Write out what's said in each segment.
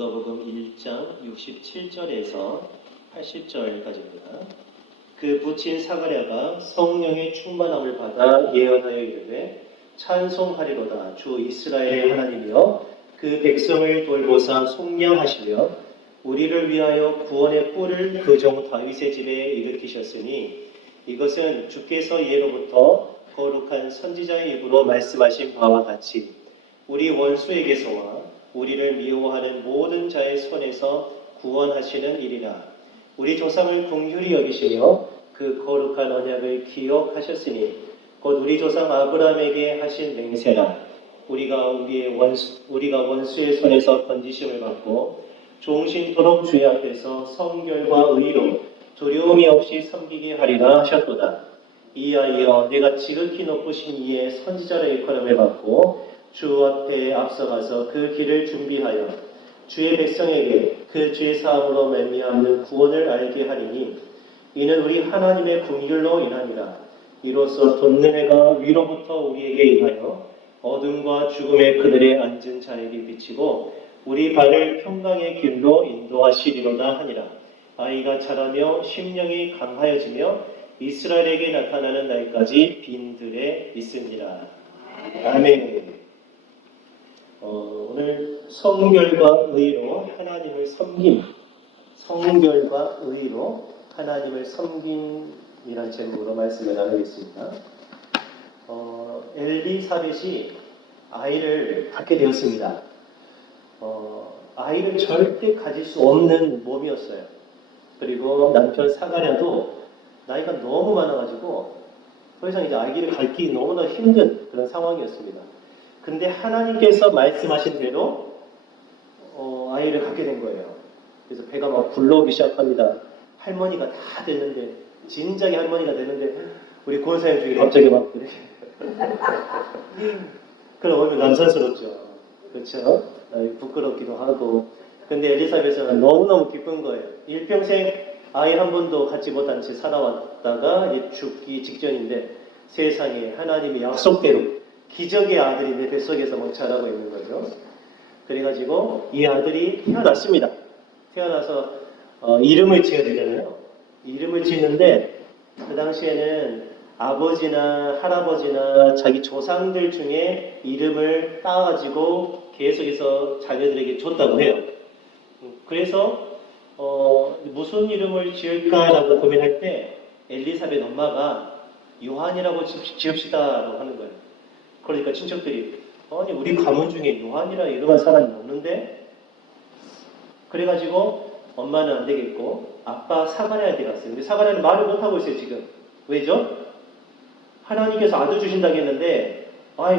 마가복음 1장 67절에서 80절까지입니다. 그 부친 사가랴가 성령의 충만함을 받아 예언하여 이르되 찬송하리로다. 주 이스라엘의 하나님이여 그 백성을 돌보사 속량하시며 우리를 위하여 구원의 뿔을 그 종 다윗의 집에 일으키셨으니 이것은 주께서 예로부터 거룩한 선지자의 입으로 말씀하신 바와 같이 우리 원수에게서와 우리를 미워하는 모든 자의 손에서 구원하시는 일이라. 우리 조상을 긍휼히 여기시며 그 거룩한 언약을 기억하셨으니 곧 우리 조상 아브라함에게 하신 맹세라. 우리가 원수의 손에서 건지심을 받고 종신토록 주의 앞에서 성결과 의로 두려움이 없이 섬기게 하리라 하셨도다. 이하여 내가 지극히 높으신 이의 선지자로 일컬음을 받고 주 앞에 앞서가서 그 길을 준비하여 주의 백성에게 그 죄 사함으로 말미암는 구원을 알게 하리니 이는 우리 하나님의 긍휼로 인함이라. 이로써 돋는 해가 위로부터 우리에게 임하여 어둠과 죽음의 그늘에 앉은 자에게 비치고 우리 발을 평강의 길로 인도하시리로다 하니라. 아이가 자라며 심령이 강하여지며 이스라엘에게 나타나는 날까지 빈들에 있으니라. 아멘. 오늘 성결과 의로 하나님을 섬김, 성결과 의로 하나님을 섬김이라는 제목으로 말씀을 나누겠습니다. 엘리사벳이 아이를 갖게 되었습니다. 아이를 절대 가질 수 없는 몸이었어요. 그리고 남편 사가랴도 나이가 너무 많아가지고 더 이상 이제 아기를 갖기 너무나 힘든 그런 상황이었습니다. 근데 하나님께서 말씀하신 대로 아이를 갖게 된 거예요. 그래서 배가 막 굴러오기 시작합니다. 할머니가 다 됐는데, 진작에 할머니가 됐는데 우리 권사님 중에 갑자기 막 그래. 그럼 얼마나 남산스럽죠. 그렇죠? 부끄럽기도 하고. 근데 엘리사벳은 너무너무 기쁜 거예요. 일평생 아이 한 번도 갖지 못한 채 살아왔다가 이제 죽기 직전인데 세상에 하나님이 약속대로 기적의 아들이 내 뱃속에서 막 자라고 있는 거죠. 그래가지고 이 아들이 태어났습니다. 태어나서 이름을 지어야 되잖아요. 이름을 짓는데 그 당시에는 아버지나 할아버지나 자기 조상들 중에 이름을 따가지고 계속해서 자녀들에게 줬다고 해요. 그래서 무슨 이름을 지을까라고 고민할 때 엘리사벳 엄마가 요한이라고 지읍시다라고 하는 거예요. 그러니까 친척들이 아니 우리 가문 중에 요한이라 이름한 사람이 없는데? 그래가지고 엄마는 안 되겠고 아빠 사가랴한테 갔어요. 근데 사가랴는 말을 못하고 있어요 지금. 왜죠? 하나님께서 아들 주신다고 했는데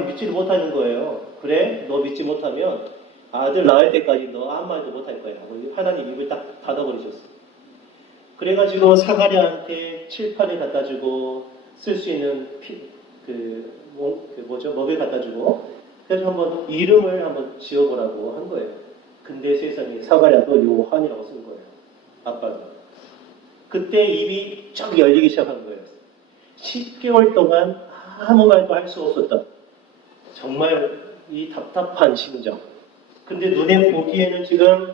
믿지를 못하는 거예요. 그래? 너 믿지 못하면 아들 낳을 때까지 너 아무 말도 못할 거야. 하나님 입을 딱 닫아버리셨어요. 그래가지고 사가랴한테 칠판을 갖다 주고 쓸 수 있는 먹을 갖다 주고 그래서 한번 이름을 한번 지어보라고 한 거예요. 근데 세상에 사가랴도 요한이라고 쓴 거예요. 아빠도. 그때 입이 쫙 열리기 시작한 거예요. 10개월 동안 아무 말도 할 수 없었다. 정말 이 답답한 심정. 근데 눈에 보기에는 지금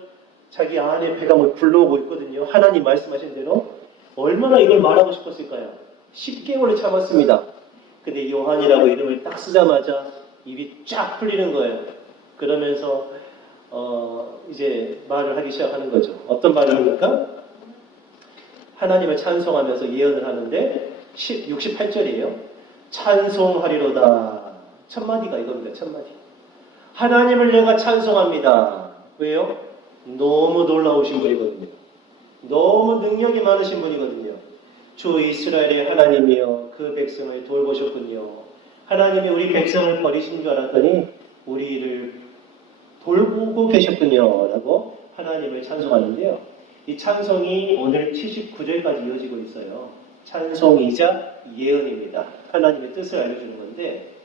자기 안에 배가 뭐 불러오고 있거든요. 하나님 말씀하신 대로. 얼마나 이걸 말하고 싶었을까요? 10개월을 참았습니다. 근데 요한이라고 이름을 딱 쓰자마자 입이 쫙 풀리는 거예요. 그러면서 이제 말을 하기 시작하는 거죠. 어떤 말을 합니까? 하나님을 찬송하면서 예언을 하는데 68절이에요. 찬송하리로다. 첫 마디가 이겁니다. 첫 마디. 하나님을 내가 찬송합니다. 왜요? 너무 놀라우신 분이거든요. 너무 능력이 많으신 분이거든요. 주 이스라엘의 하나님이여 그 백성을 돌보셨군요. 하나님이 우리 백성을 버리신 줄 알았더니 우리를 돌보고 계셨군요. 라고 하나님을 찬송하는데요. 이 찬송이 오늘 79절까지 이어지고 있어요. 찬송이자 예언입니다. 하나님의 뜻을 알려주는 건데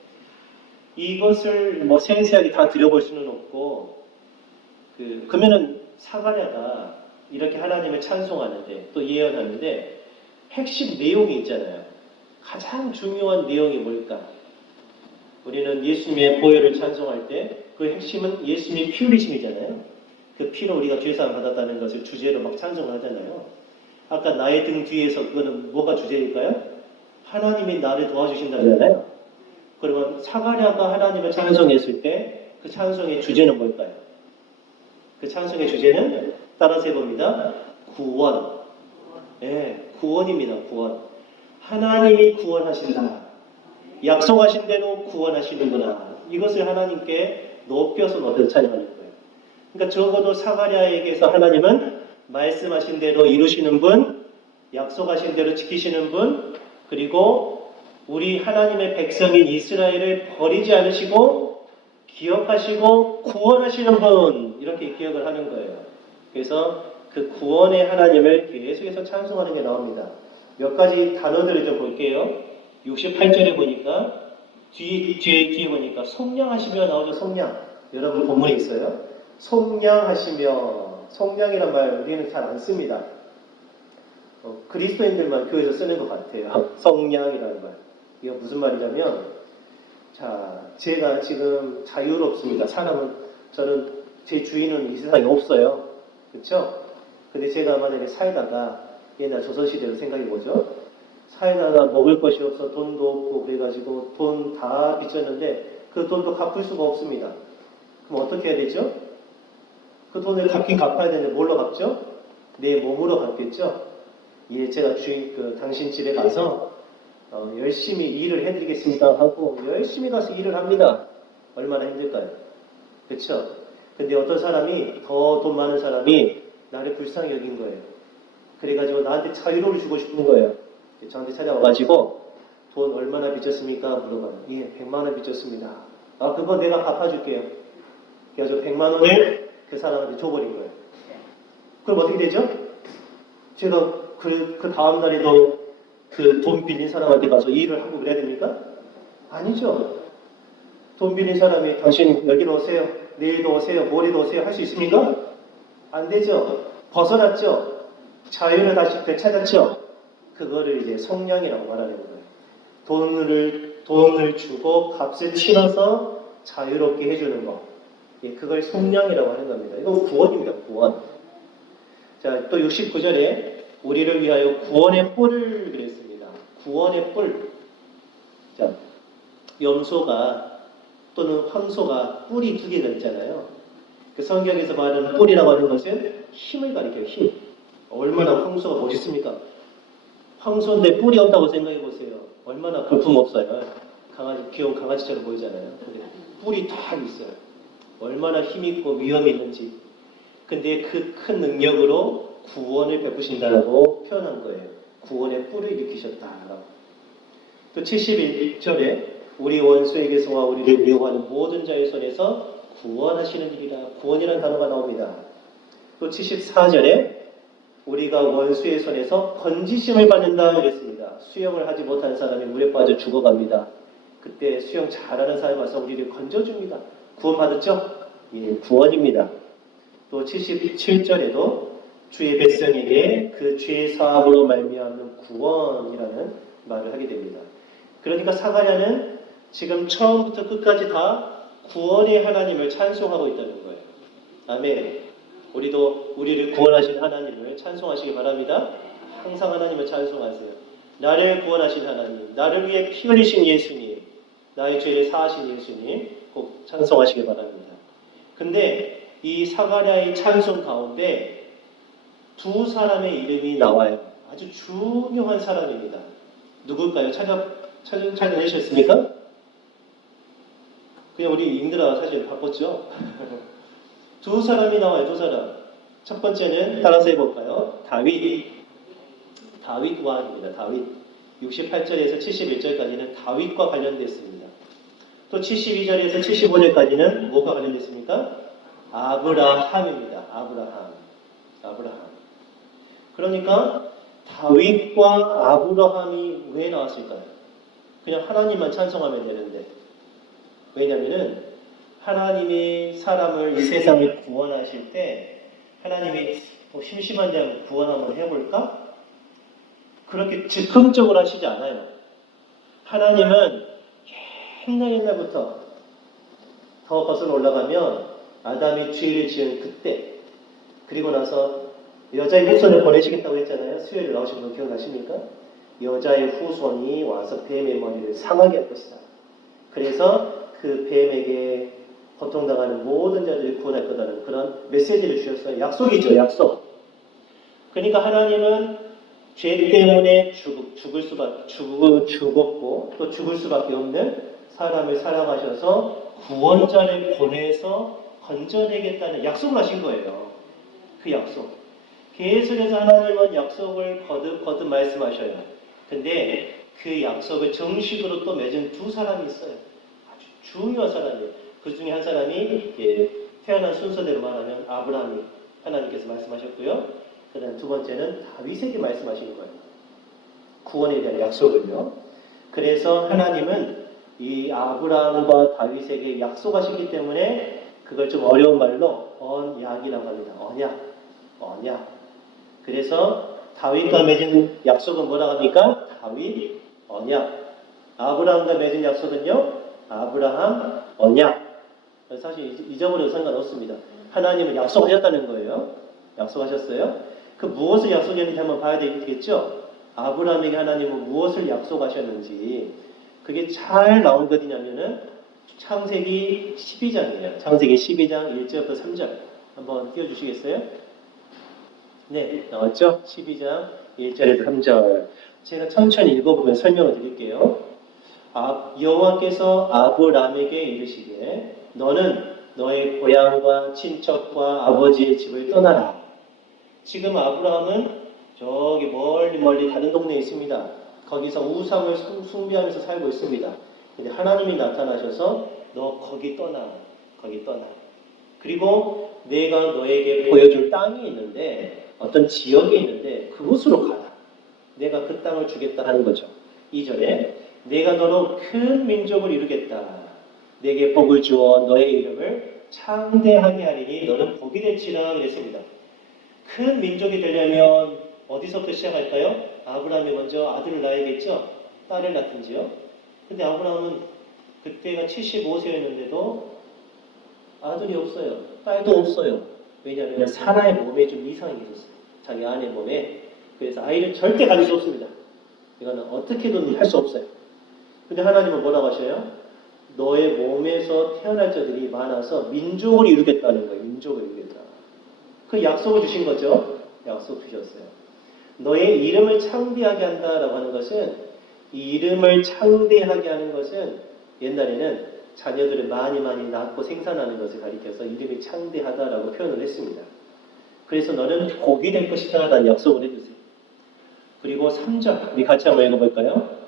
이것을 뭐 세세하게 다 들여볼 수는 없고 그러면은 사가랴가 이렇게 하나님을 찬송하는데 또 예언하는데 핵심 내용이 있잖아요. 가장 중요한 내용이 뭘까? 우리는 예수님의 보혈을 찬송할 때 그 핵심은 예수님의 피 흘리심이잖아요. 그 피로 우리가 죄사함 받았다는 것을 주제로 막 찬송을 하잖아요. 아까 나의 등 뒤에서 그거는 뭐가 주제일까요? 하나님이 나를 도와주신다잖아요. 그러면 사가랴가 하나님을 찬송했을 때 그 찬송의 주제는 뭘까요? 그 찬송의 주제는 따라서 해봅니다. 구원. 네, 구원입니다. 구원. 하나님이 구원하신다. 약속하신 대로 구원하시는구나. 이것을 하나님께 높여서 찬양하는 거예요. 그러니까 적어도 사가랴에게서 하나님은 말씀하신 대로 이루시는 분, 약속하신 대로 지키시는 분, 그리고 우리 하나님의 백성인 이스라엘을 버리지 않으시고 기억하시고 구원하시는 분, 이렇게 기억을 하는 거예요. 그래서 그 구원의 하나님을 계속해서 찬송하는 게 나옵니다. 몇 가지 단어들을 좀 볼게요. 68절에 보니까 뒤에 보니까 속량하시며 나오죠. 속량. 여러분 본문에 있어요. 속량하시며. 속량이란 말 우리는 잘 안 씁니다. 그리스도인들만 교회에서 쓰는 것 같아요. 속량이라는 말. 이거 무슨 말이냐면, 자, 제가 지금 자유롭습니다. 저는 제 주인은 이 세상에 없어요. 그렇죠? 근데 제가 만약에 살다가 옛날 조선시대로 생각해보죠. 살다가 먹을 것이 없어 돈도 없고 그래가지고 돈 다 빚졌는데 그 돈도 갚을 수가 없습니다. 그럼 어떻게 해야 되죠? 그 돈을 갚긴 갚아야 되는데 뭘로 갚죠? 내 몸으로 갚겠죠? 예, 제가 당신 집에 가서 열심히 일을 해드리겠습니다 하고 열심히 가서 일을 합니다. 얼마나 힘들까요? 그렇죠? 근데 어떤 사람이 더 돈 많은 사람이 나를 불쌍히 여긴 거예요. 그래가지고 나한테 자유로움을 주고 싶은 거예요. 저한테 찾아와가지고 돈 얼마나 빚졌습니까? 물어봐요. 예, 100만 원 빚졌습니다. 아, 그거 내가 갚아줄게요. 그래서 100만 원을 그 사람한테 줘버린 거예요. 그럼 어떻게 되죠? 제가 그 다음 날에도 그 돈 빌린 사람한테 가서 일을 하고 그래야 됩니까? 아니죠. 돈 빌린 사람이 당신 여기로 오세요. 내일도 오세요. 모레도 오세요. 할 수 있습니까? 안 되죠. 벗어났죠. 자유를 다시 되찾았죠. 그거를 이제 속량이라고 말하는 거예요. 돈을 주고 값을 치러서 자유롭게 해주는 거. 예, 그걸 속량이라고 하는 겁니다. 이거 구원입니다. 구원. 자, 또 69절에 우리를 위하여 구원의 뿔을 그랬습니다. 구원의 뿔. 자, 염소가 또는 황소가 뿔이 두 개가 있잖아요. 그 성경에서 말하는 뿔이라고 하는 것은 힘을 가리켜요. 힘. 얼마나 황소가 멋있습니까? 황소인데 뿔이 없다고 생각해 보세요. 얼마나 볼품없어요. 귀여운 강아지처럼 보이잖아요. 근데 뿔이 다 있어요. 얼마나 힘있고 위험이 있는지. 근데 그 큰 능력으로 구원을 베푸신다고 표현한 거예요. 구원의 뿔을 일으키셨다라고. 또 71절에 우리 원수에게서와 우리를 미워하는 모든 자의 손에서 구원하시는 일이라. 구원이라는 단어가 나옵니다. 또 74절에 우리가 원수의 손에서 건지심을 받는다 그랬습니다. 수영을 하지 못한 사람이 물에 빠져 죽어갑니다. 그때 수영 잘하는 사람이 와서 우리를 건져줍니다. 구원받았죠? 예, 구원입니다. 또 77절에도 주의 백성에게 그 죄 사함으로 말미암는 구원이라는 말을 하게 됩니다. 그러니까 사가랴는 지금 처음부터 끝까지 다 구원의 하나님을 찬송하고 있다는 거예요. 아멘. 우리도 우리를 구원하신 하나님을 찬송하시기 바랍니다. 항상 하나님을 찬송하세요. 나를 구원하신 하나님, 나를 위해 피 흘리신 예수님, 나의 죄를 사하신 예수님 꼭 찬송하시기 바랍니다. 근데 이 사가랴의 찬송 가운데 두 사람의 이름이 나와요. 아주 중요한 사람입니다. 누굴까요? 찾아내셨습니까? 그냥 우리 읽느라 사실 바빴죠? 두 사람이 나와요. 두 사람. 첫 번째는 따라서 해볼까요? 다윗왕입니다. 다윗. 68절에서 71절까지는 다윗과 관련됐습니다. 또 72절에서 75절까지는 뭐가 관련됐습니까? 아브라함입니다. 아브라함. 그러니까 다윗과 아브라함이 왜 나왔을까요? 그냥 하나님만 찬송하면 되는데. 왜냐면은 하나님이 사람을 이 세상을 구원하실 때 하나님이 심심한데 한번 구원 한번 해볼까? 그렇게 즉흥적으로 하시지 않아요. 하나님은 옛날부터 더 거슬러 올라가면 아담이 죄를 지은 그때 그리고 나서 여자의 후손을 보내시겠다고 했잖아요. 수요일에 나오신 분 기억나십니까? 여자의 후손이 와서 뱀의 머리를 상하게 할 것이다. 그래서 그 뱀에게 고통당하는 모든 자들이 구원할 거다는 그런 메시지를 주셨어요. 약속이죠, 약속. 그러니까 하나님은 죄 때문에 죽었고 또 죽을 수밖에 없는 사람을 사랑하셔서 구원자를 보내서 건져내겠다는 약속을 하신 거예요. 그 약속. 계속해서 하나님은 약속을 거듭 말씀하셔요. 근데 그 약속을 정식으로 또 맺은 두 사람이 있어요. 아주 중요한 사람이에요. 그 중에 한 사람이 태어난 순서대로 말하면 아브라함이 하나님께서 말씀하셨고요. 그 다음 두 번째는 다윗에게 말씀하신 거예요. 구원에 대한 약속을요. 그래서 하나님은 이 아브라함과 다윗에게 약속하시기 때문에 그걸 좀 어려운 말로 언약이라고 합니다. 언약. 그래서 다윗과 맺은 약속은 뭐라고 합니까? 다윗 언약. 아브라함과 맺은 약속은요? 아브라함 언약. 사실 잊어버려도 상관없습니다. 하나님은 약속하셨다는 거예요. 약속하셨어요. 그 무엇을 약속했는지 한번 봐야 되겠죠? 아브라함에게 하나님은 무엇을 약속하셨는지 그게 잘 나온 것 어디냐면은 창세기 12장이에요. 창세기 12장 1절부터 3절 한번 띄워주시겠어요? 네, 나왔죠? 12장 1절에서 3절. 제가 천천히 읽어보면 설명을 드릴게요. 여호와께서 아브라함에게 이르시되 너는 너의 고향과 친척과 아버지의 집을 떠나라. 지금 아브라함은 저기 멀리 다른 동네에 있습니다. 거기서 우상을 숭배하면서 살고 있습니다. 근데 하나님이 나타나셔서 너 거기 떠나. 그리고 내가 너에게 보여줄 땅이 있는데 어떤 지역에 있는데 그곳으로 가라. 내가 그 땅을 주겠다 하는 거죠. 2절에 내가 너로 큰 민족을 이루겠다. 내게 복을 주어 너의 이름을 창대하게 하리니 너는 복이 될지라 그랬습니다. 큰 민족이 되려면 어디서부터 시작할까요? 아브라함이 먼저 아들을 낳아야겠죠? 딸을 낳든지요. 근데 아브라함은 그때가 75세였는데도 아들이 없어요. 딸도 없어요. 왜냐하면 사라의 몸에 좀 이상이 있었어요. 자기 아내 몸에. 그래서 아이를 절대 가질 수 없습니다. 이거는 어떻게든 할 수 없어요. 근데 하나님은 뭐라고 하셔요? 너의 몸에서 태어날 자들이 많아서 민족을 이루겠다는 거예요. 민족을 이루겠다. 그 약속을 주신 거죠. 약속 주셨어요. 너의 이름을 창대하게 한다라고 하는 것은 이 이름을 창대하게 하는 것은 옛날에는 자녀들을 많이 낳고 생산하는 것을 가리켜서 이름이 창대하다라고 표현을 했습니다. 그래서 너는 복이 될 것이다 라는 약속을 해주세요. 그리고 3절 우리 같이 한번 읽어볼까요?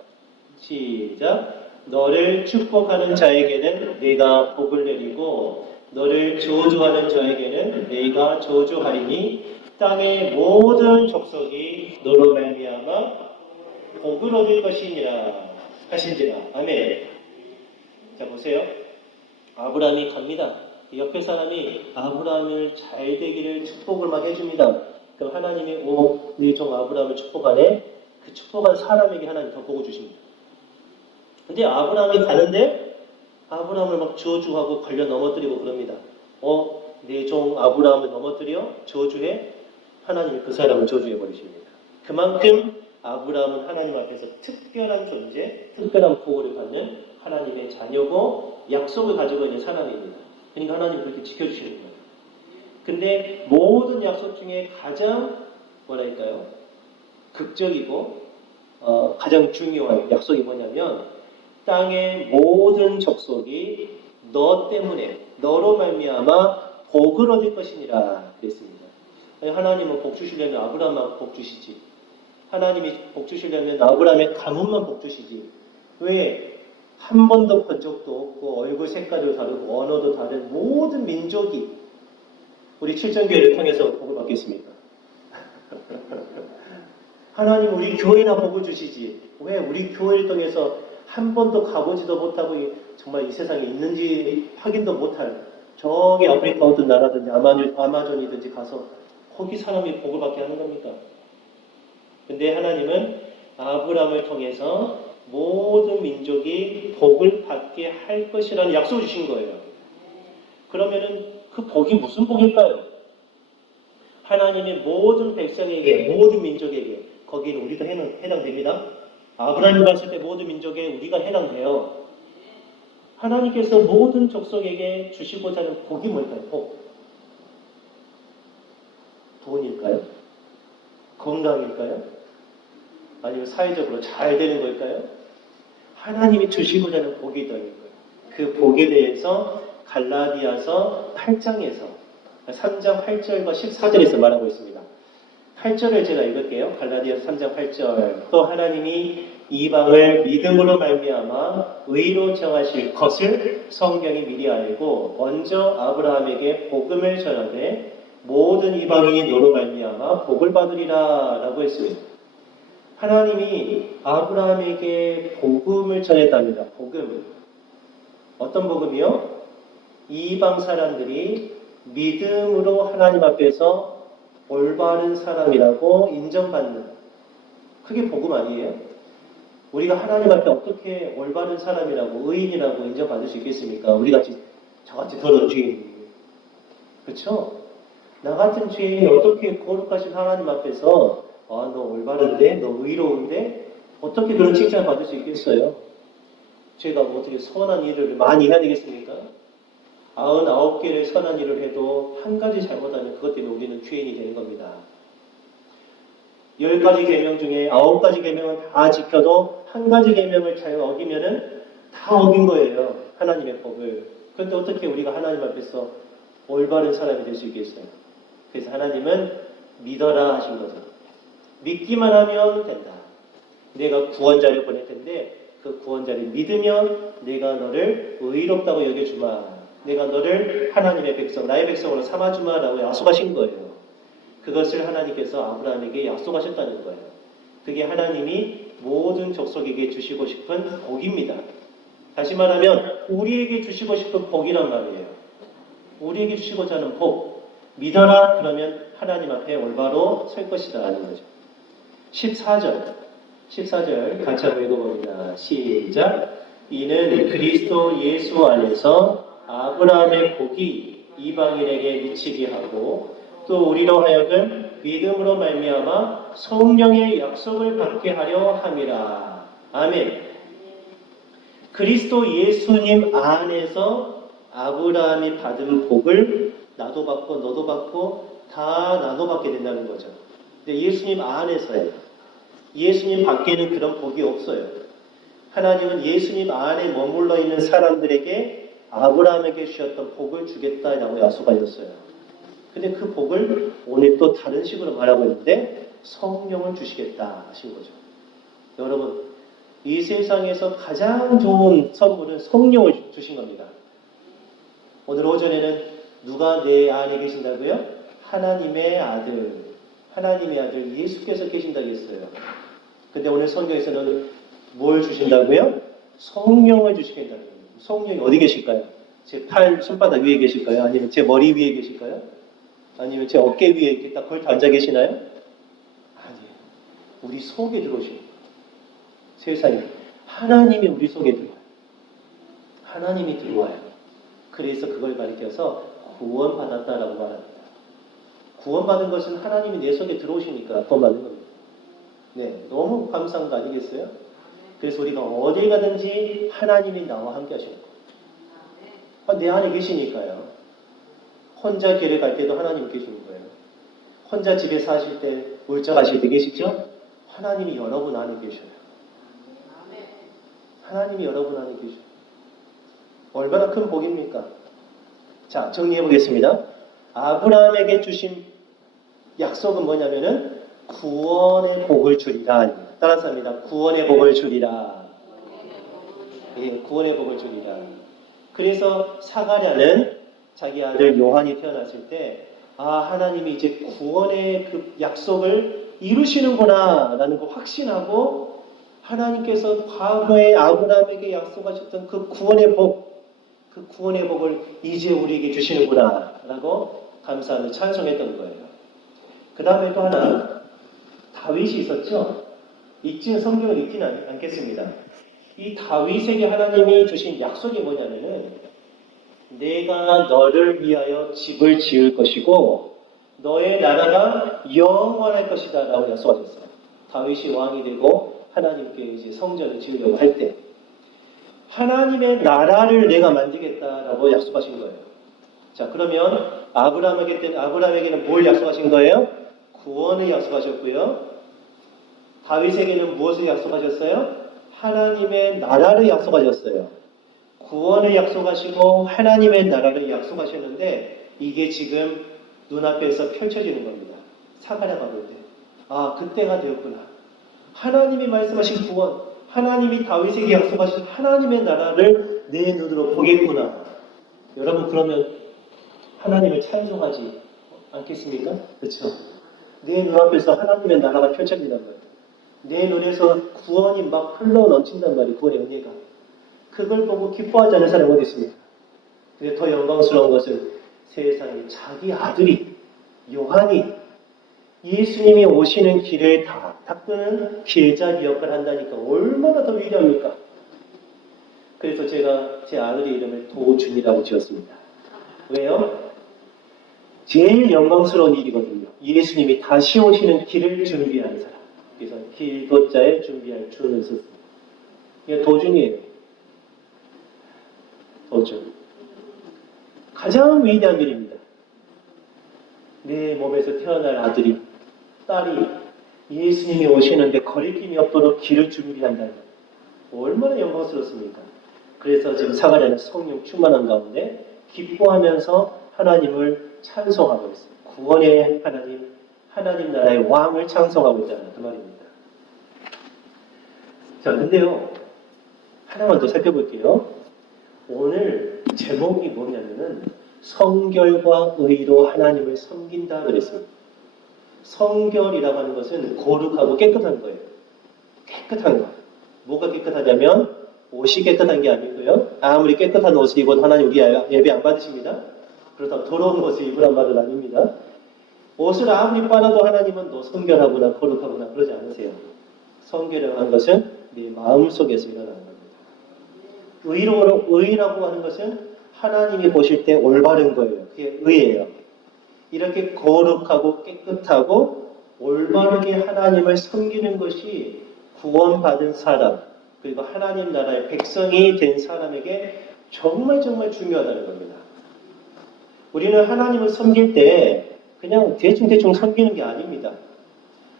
시작. 너를 축복하는 자에게는 내가 복을 내리고 너를 저주하는 자에게는 내가 저주하리니 땅의 모든 족속이 너로 말미암아 복을 얻을 것이니라 하신지라. 아멘. 자 보세요. 아브라함이 갑니다. 옆에 사람이 아브라함을 잘 되기를 축복을 막 해줍니다. 그럼 하나님이 네 종 아브라함을 축복하네. 그 축복한 사람에게 하나님 더 복을 주십니다. 근데 아브라함이 가는데 아브라함을 막 저주하고 걸려 넘어뜨리고 그럽니다. 내 종 아브라함을 넘어뜨려 저주해. 하나님이 그 사람을 저주해 버리십니다. 그만큼 아브라함은 하나님 앞에서 특별한 존재, 특별한 보호를 받는 하나님의 자녀고 약속을 가지고 있는 사람입니다. 그러니까 하나님이 그렇게 지켜주시는 거예요. 근데 모든 약속 중에 가장 뭐랄까요? 극적이고 가장 중요한 약속이 뭐냐면 땅의 모든 족속이 너 때문에 너로 말미암아 복을 얻을 것이니라 그랬습니다. 하나님은 복 주시려면 아브라함만 복 주시지. 하나님이 복 주시려면 아브라함의 가문만 복 주시지. 왜? 한 번도 본 적도 없고 얼굴 색깔도 다르고 언어도 다른 모든 민족이 우리 칠정교회를 통해서 복을 받겠습니까? 하나님 우리 교회나 복을 주시지. 왜 우리 교회를 통해서 한 번도 가보지도 못하고 정말 이 세상에 있는지 확인도 못할 저기 아프리카 어떤 나라든지 아마존이든지 가서 거기 사람이 복을 받게 하는 겁니까? 근데 하나님은 아브라함을 통해서 모든 민족이 복을 받게 할 것이라는 약속을 주신 거예요. 그러면은 그 복이 무슨 복일까요? 하나님이 모든 백성에게, 모든 민족에게, 거기는 우리도 해당됩니다. 아브라함이 봤을 때 모든 민족에 우리가 해당돼요. 하나님께서 모든 족속에게 주시고자 하는 복이 뭘까요? 복. 돈일까요? 건강일까요? 아니면 사회적으로 잘 되는 걸까요? 하나님이 주시고자 하는 복이 있다는 거예요. 그 복에 대해서 갈라디아서 8장에서 3장 8절과 14절에서 말하고 있습니다. 8절을 제가 읽을게요. 갈라디아서 3장 8절. 또 하나님이 이방을 믿음으로 말미암아 의로 정하실 것을 성경이 미리 알고 먼저 아브라함에게 복음을 전하되 모든 이방인이 너로 말미암아 복을 받으리라 라고 했습니다. 하나님이 아브라함에게 복음을 전했답니다. 복음. 어떤 복음이요? 이방 사람들이 믿음으로 하나님 앞에서 올바른 사람이라고 인정받는, 그게 복음 아니에요? 우리가 하나님 앞에 어떻게 올바른 사람이라고, 의인이라고 인정받을 수 있겠습니까? 저같이 더러운 죄인. 그렇죠? 나 같은 죄인이 어떻게 거룩하신 하나님 앞에서 너 올바른데? 너 의로운데? 어떻게 그런 칭찬을 받을 수 있겠어요? 제가 어떻게 선한 일을 많이 해야 되겠습니까? 99개의 선한 일을 해도 한 가지 잘못하면 그것 때문에 우리는 죄인이 되는 겁니다. 10가지 계명 중에 9가지 계명은 다 지켜도 한 가지 계명을 잘 어기면은 다 어긴 거예요. 하나님의 법을. 그런데 어떻게 우리가 하나님 앞에서 올바른 사람이 될 수 있겠어요? 그래서 하나님은 믿어라 하신 거죠. 믿기만 하면 된다. 내가 구원자를 보낼 텐데 그 구원자를 믿으면 내가 너를 의롭다고 여겨주마. 내가 너를 하나님의 백성, 나의 백성으로 삼아주마라고 약속하신 거예요. 그것을 하나님께서 아브라함에게 약속하셨다는 거예요. 그게 하나님이 모든 족속에게 주시고 싶은 복입니다. 다시 말하면 우리에게 주시고 싶은 복이란 말이에요. 우리에게 주시고자 하는 복. 믿어라 그러면 하나님 앞에 올바로 설 것이다 하는 거죠. 14절 같이 한번 읽어봅니다. 시작. 이는 그리스도 예수 안에서 아브라함의 복이 이방인에게 미치게 하고 또 우리로 하여금 믿음으로 말미암아 성령의 약속을 받게 하려 함이라. 아멘. 그리스도 예수님 안에서 아브라함이 받은 복을 나도 받고 너도 받고 다 나도 받게 된다는 거죠. 근데 예수님 안에서요. 예수님 밖에는 그런 복이 없어요. 하나님은 예수님 안에 머물러 있는 사람들에게 아브라함에게 주셨던 복을 주겠다라고 약속하셨어요. 근데 그 복을 오늘 또 다른 식으로 말하고 있는데 성령을 주시겠다 하신 거죠. 여러분, 이 세상에서 가장 좋은 선물은 성령을 주신 겁니다. 오늘 오전에는 누가 내 안에 계신다고요? 하나님의 아들 예수께서 계신다고 했어요. 근데 오늘 성경에서는 뭘 주신다고요? 성령을 주시겠다는 거예요. 성령이 어디 계실까요? 제 손바닥 위에 계실까요? 아니면 제 머리 위에 계실까요? 아니면 제 어깨 위에 이렇게 딱 걸터 앉아 계시나요? 아니에요. 우리 속에 들어오시는 거예요. 세상에. 하나님이 우리 속에 들어와요. 하나님이 들어와요. 그래서 그걸 가리켜서 구원받았다라고 말합니다. 구원받은 것은 하나님이 내 속에 들어오시니까 구원받은 겁니다. 네, 너무 감사한 거 아니겠어요? 그래서 우리가 어딜 가든지 하나님이 나와 함께 하시는 거예요. 내 안에 계시니까요. 혼자 길을 갈 때도 하나님 계시는 거예요. 혼자 집에 사실 때, 울적하실 때 계시죠? 하나님이 여러분 안에 계셔요. 하나님이 여러분 안에 계셔요. 얼마나 큰 복입니까? 자, 정리해 보겠습니다. 아브라함에게 주신 약속은 뭐냐면은 구원의 복을 주리라. 따라서 합니다. 구원의 복을 주리라. 예, 구원의 복을 주리라. 그래서 사가랴는 자기 아들 요한이 태어났을 때 하나님이 이제 구원의 그 약속을 이루시는구나 라는 거 확신하고 하나님께서 과거에 아브라함에게 약속하셨던 그 구원의 복을 이제 우리에게 주시는구나 라고 감사하며 찬송했던 거예요. 그 다음에 또 하나 다윗이 있었죠. 성경을 읽지는 않겠습니다. 이 다윗에게 하나님이 주신 약속이 뭐냐면은 내가 너를 위하여 집을 지을 것이고 너의 나라가 영원할 것이다 라고 약속하셨어요. 다윗이 왕이 되고 하나님께 이제 성전을 지으려고 할 때 하나님의 나라를 내가 만들겠다라고 약속하신 거예요. 자, 그러면 아브라함에게는 뭘 약속하신 거예요? 구원을 약속하셨고요. 다윗에게는 무엇을 약속하셨어요? 하나님의 나라를 약속하셨어요. 구원을 약속하시고 하나님의 나라를 약속하셨는데 이게 지금 눈앞에서 펼쳐지는 겁니다. 사가랴가 볼 때. 아, 그때가 되었구나. 하나님이 말씀하신 구원, 하나님이 다윗에게 약속하신 하나님의 나라를 내 눈으로 보겠구나. 여러분 그러면 하나님을 찬송하지 않겠습니까? 그렇죠? 내 눈앞에서 하나님의 나라가 펼쳐진단 말이에요. 내 눈에서 구원이 막 흘러 넘친단 말이에요. 구원의 은혜가. 그걸 보고 기뻐하지 않는 사람이 어디 있습니까? 근데 더 영광스러운 것은 세상에 자기 아들이 요한이 예수님이 오시는 길을 다 닦는 길잡이 역할을 한다니까 얼마나 더 위대합니까? 그래서 제가 제 아들의 이름을 도준이라고 지었습니다. 왜요? 제일 영광스러운 일이거든요. 예수님이 다시 오시는 길을 준비하는 사람. 그래서 길도자에 준비할 준을 썼습니다. 이게 도준이에요. 도준. 가장 위대한 일입니다. 내 몸에서 태어날 아들이, 딸이 예수님이 오시는데 거리낌이 없도록 길을 준비한다는 얼마나 영광스럽습니까? 그래서 지금 사가랴는 성령 충만한 가운데 기뻐하면서 하나님을 찬송하고 있습니다. 구원의 하나님, 하나님 나라의 왕을 찬송하고 있다는 그 말입니다. 자, 근데요, 하나만 더 살펴볼게요. 오늘 제목이 뭐냐면은 성결과 의로 하나님을 섬긴다 그랬습니다. 성결이라고 하는 것은 거룩하고 깨끗한 거예요. 깨끗한 거. 뭐가 깨끗하냐면 옷이 깨끗한 게 아니고요. 아무리 깨끗한 옷을 입어도 하나님 우리 예배 안 받으십니다. 그렇다고 더러운 옷을 입으란 말은 아닙니다. 옷을 아무리 빨아도 하나님은 너 성결하구나 거룩하구나 그러지 않으세요. 성결이라고 하는 것은 네 마음속에서 일어나는 겁니다. 의라고 하는 것은 하나님이 보실 때 올바른 거예요. 그게 의예요. 이렇게 거룩하고 깨끗하고 올바르게 하나님을 섬기는 것이 구원받은 사람 그리고 하나님 나라의 백성이 된 사람에게 정말 중요하다는 겁니다. 우리는 하나님을 섬길 때 그냥 대충 섬기는 게 아닙니다.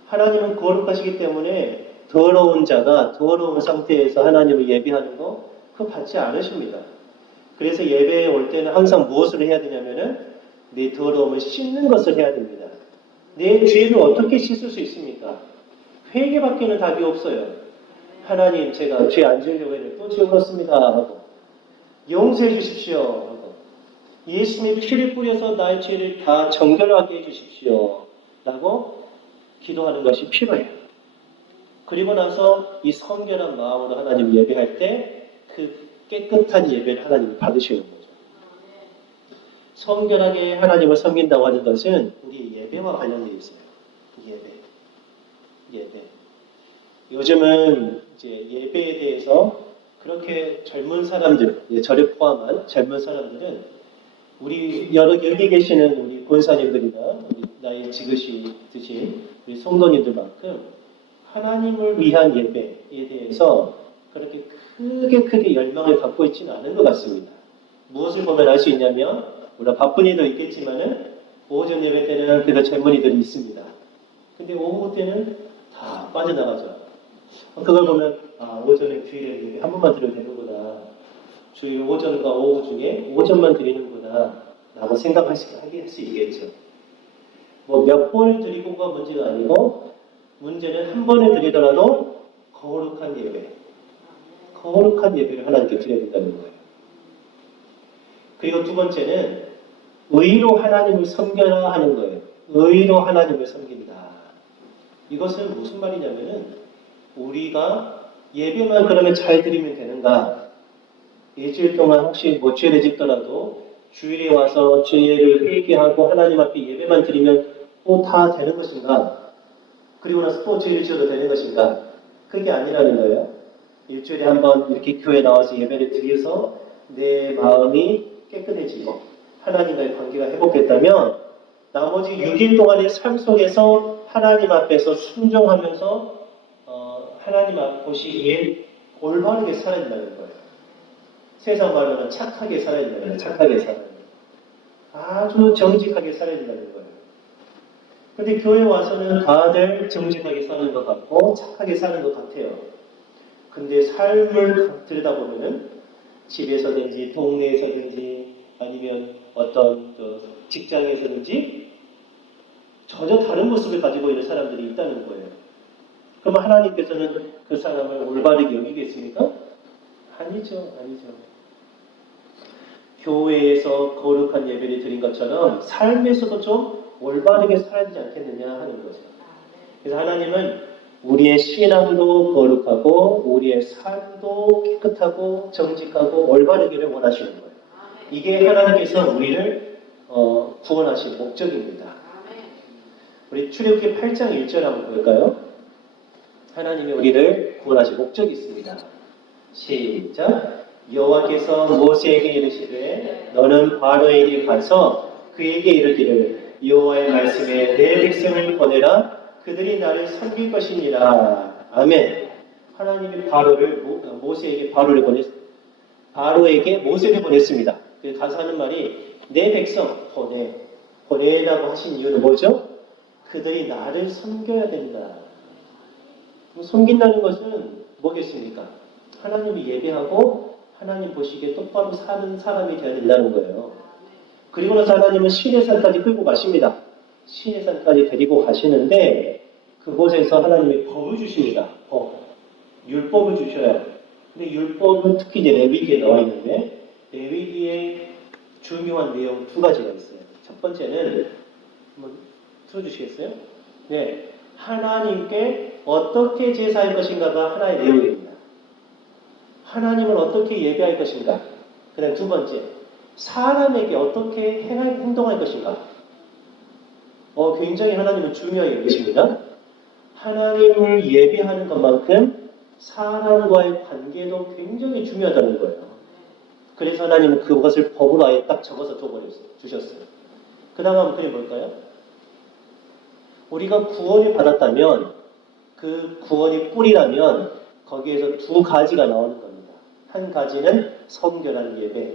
하나님은 거룩하시기 때문에 더러운 자가 더러운 상태에서 하나님을 예배하는 거 그거 받지 않으십니다. 그래서 예배에 올 때는 항상 무엇을 해야 되냐면은 내 더러움을 씻는 것을 해야 됩니다. 내 죄를 어떻게 씻을 수 있습니까? 회개밖에는 답이 없어요. 하나님 제가 죄 안 지으려고 했는데 또 지어버렸습니다 하고 용서해 주십시오 하고 예수님의 피를 뿌려서 나의 죄를 다 정결하게 해주십시오 라고 기도하는 것이 필요해요. 그리고 나서 이 성결한 마음으로 하나님 예배할 때 그 깨끗한 예배를 하나님이 받으시는 거죠. 성결하게 하나님을 섬긴다고 하는 것은 우리 예배와 관련되어 있어요. 예배. 요즘은 이제 예배에 대해서 그렇게 젊은 사람들, 저를 포함한 젊은 사람들은 우리 여기 계시는 우리 권사님들이나 우리 나이 지긋이 우리 성도님들만큼 하나님을 위한 예배에 대해서 그렇게 크게 열망을 갖고 있지는 않은 것 같습니다. 무엇을 보면 알 수 있냐면 물론 바쁜 이도 있겠지만은 오전 예배 때는 그래도 젊은이들이 있습니다. 근데 오후 때는 다 빠져나가죠. 그걸 보면 오전에 주일에 예배 한 번만 드려도 되는구나. 주일 오전과 오후 중에 오전만 드리는구나 라고 생각할 수 있겠죠. 뭐 몇 번을 드리고가 문제가 아니고 문제는 한 번에 드리더라도 거룩한 예배를 하나님께 드려야 된다는 거예요. 그리고 두 번째는 의로 하나님을 섬겨라 하는 거예요. 의로 하나님을 섬긴다. 이것은 무슨 말이냐면은 우리가 예배만 그러면 잘 드리면 되는가? 일주일 동안 혹시 뭐 죄를 짓더라도 주일에 와서 죄를 회개하고 하나님 앞에 예배만 드리면 또 다 되는 것인가? 그리고 나서 또 죄를 지어도 되는 것인가? 그게 아니라는 거예요. 일주일에 한번 이렇게 교회에 나와서 예배를 드려서 내 마음이 깨끗해지고 하나님과의 관계가 회복됐다면 나머지 6일 동안의 삶 속에서 하나님 앞에서 순종하면서 하나님 앞 보시기에 올바르게 살아야 된다는 거예요. 세상 말로는 착하게 살아야 된다는 거예요. 착하게 살아야 된다. 아주 정직하게 살아야 된다는 거예요. 근데 교회 와서는 다들 정직하게 사는 것 같고 착하게 사는 것 같아요. 근데 삶을 들여다보면은 집에서든지 동네에서든지 아니면 어떤 직장에서든지 전혀 다른 모습을 가지고 있는 사람들이 있다는 거예요. 그럼 하나님께서는 그 사람을 올바르게 여기겠습니까? 아니죠. 아니죠. 교회에서 거룩한 예배를 드린 것처럼 삶에서도 좀 올바르게 살아야 되지 않겠느냐 하는 거죠. 그래서 하나님은 우리의 신앙도 거룩하고 우리의 삶도 깨끗하고 정직하고 올바르기를 원하시는 거예요. 이게 하나님께서 우리를 구원하신 목적입니다. 우리 출애굽기 8장 1절 한번 볼까요? 하나님이 우리를 구원하신 목적이 있습니다. 시작. 여호와께서 모세에게 이르시되 너는 바로에게 가서 그에게 이르기를 여호와의 말씀에 내 백성을 보내라 그들이 나를 섬길 것이니라. 아멘. 하나님이 모세에게 바로에게 모세를 보냈습니다. 그 가서 하는 말이 내 백성 보내라고 하신 이유는 뭐죠? 그들이 나를 섬겨야 된다. 섬긴다는 것은 뭐겠습니까? 하나님이 예배하고 하나님 보시기에 똑바로 사는 사람이 되어야 된다는 거예요. 그리고 나서 하나님은 시내산까지 끌고 가십니다. 시내산까지 데리고 가시는데 그곳에서 하나님이 법을 주십니다. 율법을 주셔요. 근데 율법은 특히 이제 레위기에 나와 있는데 레위기에 중요한 내용 두 가지가 있어요. 첫 번째는 한번 틀어주시겠어요? 네, 하나님께 어떻게 제사할 것인가가 하나의 내용입니다. 하나님을 어떻게 예배할 것인가. 그 다음 두 번째, 사람에게 어떻게 행동할 것인가. 굉장히 하나님은 중요하게 여기십니다. 하나님을 예배하는 것만큼 사람과의 관계도 굉장히 중요하다는 거예요. 그래서 하나님은 그것을 법으로 아예 딱 적어서 주셨어요. 그 다음 한번 그게 뭘까요? 우리가 구원을 받았다면 그 구원이 뿌리라면 거기에서 두 가지가 나오는 겁니다. 한 가지는 성결한 예배,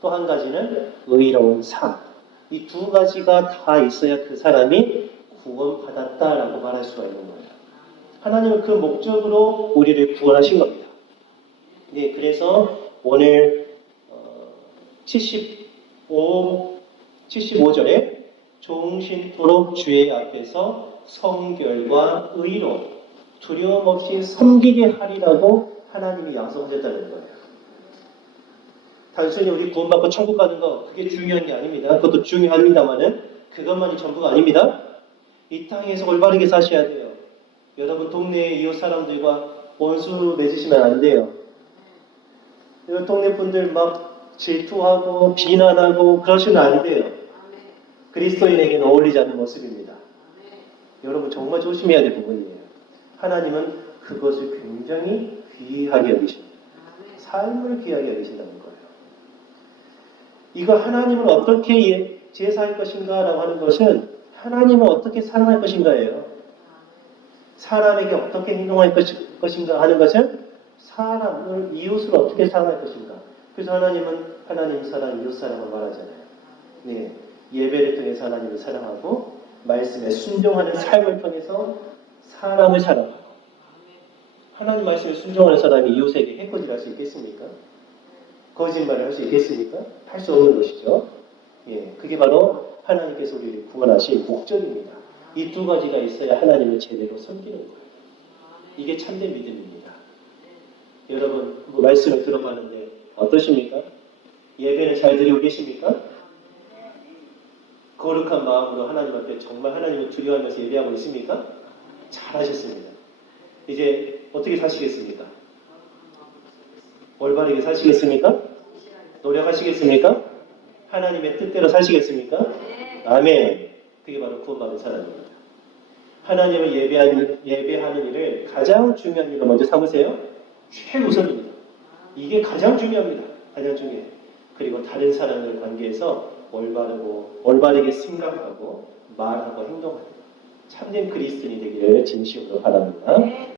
또 한 가지는 의로운 삶. 이 두 가지가 다 있어야 그 사람이 구원받았다라고 말할 수가 있는 거예요. 하나님은 그 목적으로 우리를 구원하신 겁니다. 네, 그래서 오늘 75절에 종신토록 주의 앞에서 성결과 의로 두려움 없이 섬기게 하리라고 하나님이 약속하셨다는 거예요. 단순히 우리 구원받고 천국 가는 거 그게 중요한 게 아닙니다. 그것도 중요합니다만은 그것만이 전부가 아닙니다. 이 땅에서 올바르게 사셔야 돼요. 여러분 동네의 이웃 사람들과 원수 맺으시면 안 돼요. 동네 분들 막 질투하고 비난하고 그러시면 안 돼요. 그리스도인에게는 어울리지 않는 모습입니다. 여러분 정말 조심해야 될 부분이에요. 하나님은 그것을 굉장히 귀하게 여기십니다. 삶을 귀하게 여기신다는 거예요. 이거 하나님을 어떻게 제사할 것인가 라고 하는 것은 하나님을 어떻게 사랑할 것인가예요. 사람에게 어떻게 행동할 것인가 하는 것은 사람을, 이웃을 어떻게 사랑할 것인가. 그래서 하나님은 하나님 사랑, 이웃 사랑을 말하잖아요. 네, 예배를 통해서 하나님을 사랑하고 말씀에 순종하는 삶을 통해서 사람을 사랑하고 하나님 말씀에 순종하는 사람이 이웃에게 해코지를 할 수 있겠습니까? 거짓말을 할 수 있겠습니까? 할 수 없는 것이죠. 예, 그게 바로 하나님께서 우리를 구원하신 목적입니다. 이 두 가지가 있어야 하나님을 제대로 섬기는 거예요. 이게 참된 믿음입니다. 여러분 말씀을 들어봤는데 어떠십니까? 예배는 잘 드리고 계십니까? 거룩한 마음으로 하나님 앞에 정말 하나님을 두려워하면서 예배하고 있습니까? 잘하셨습니다. 이제 어떻게 사시겠습니까? 올바르게 사시겠습니까? 노력하시겠습니까? 하나님의 뜻대로 사시겠습니까? 아멘. 그게 바로 구원받은 사람입니다. 하나님을 예배하는 일을 가장 중요한 일로 먼저 삼으세요. 최우선입니다. 이게 가장 중요합니다. 가장 중요해요. 그리고 다른 사람들 관계에서 올바르게 생각하고 말하고 행동하는 참된 그리스도인이 되기를 진심으로 바랍니다.